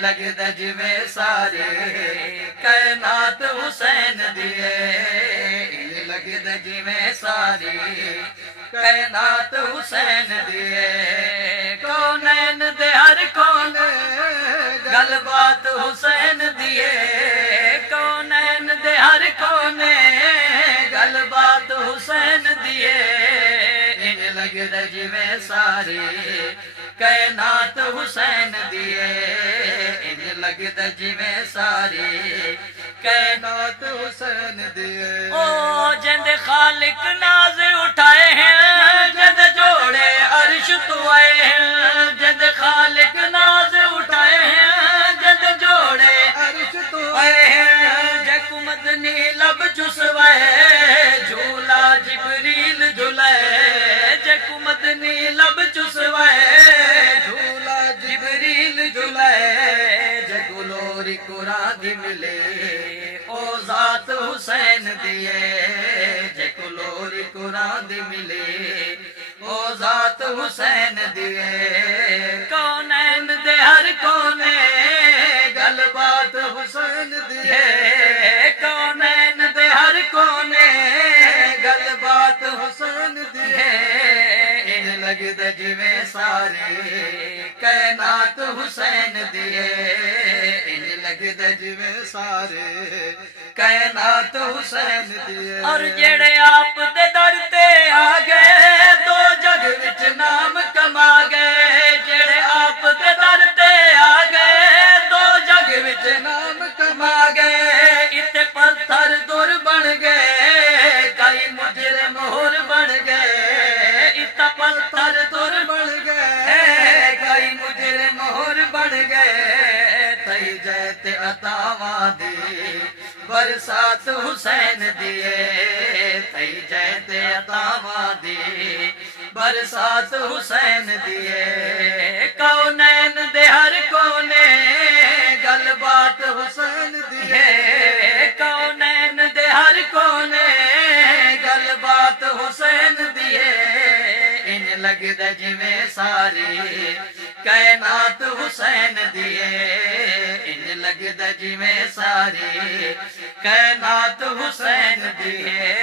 लगदा जिवें सारे कायनात हुसैन दी है। इंज लगदा जिवें सारी कायनात हुसैन दी है। कौनैन दे हर कौन गलबात हुसैन दी है। कौनैन दे हर कोने गलबात हुसैन दी है। इंज लगदा जिवें सारी कायनात हुसैन दी है। इंज लगदा जिवें सारी कायनात हुसैन दी है। ओ जिंद खालिक नाज उठाए हैं, जिंद जोड़े अर्श तो आए हैं। जिंद खालिक नाज उठाए हैं, जिंद जोड़े अर्श तो आए हैं। जकु मदनी लब चुसवाए झूला जिबरील झुलाए। जकु मदनी लब चुसवाए झूला जिबरील झुलाए। जकु लोरी कुरान दी मिले ओ जात हुसैन दिए। जकु लोरी कुरान दी मिले ओ जात हुसैन दिए। कौनैन दे हर कोने गलबात हुसैन दिए। कौनैन दे हर कोने गलबात हुसैन दिए। इंज लगदा जिवें सारी कायनात हुसैन दिए। इंज लगदा जिवें सारे कायनात हुसैन दिए। और जेड़े आप दे दर ते आ गए दो जग विच नाम कमा गए। जेड़े आप दे दर ते आ गए दो जग विच नाम कमा गए। इत्ते पत्थर दुर बन गए कई मुजरिम होर बन गए। इत्ता पत्थर दुर बन गए कई मुजरिम होर बन गए। थई जैत अतावां दी बरसात हुसैन दिए। थई जैत अतावां दी बरसात हुसैन दिए। कौनैन दे हर कोने गलबात हुसैन दिए। कौनैन दे हर कोने गलबात हुसैन दिए। इंज लगदा जिवें सारी कायनात हुसैन दिए। इंज लगदा जिवें सारी कायनात हुसैन दिए।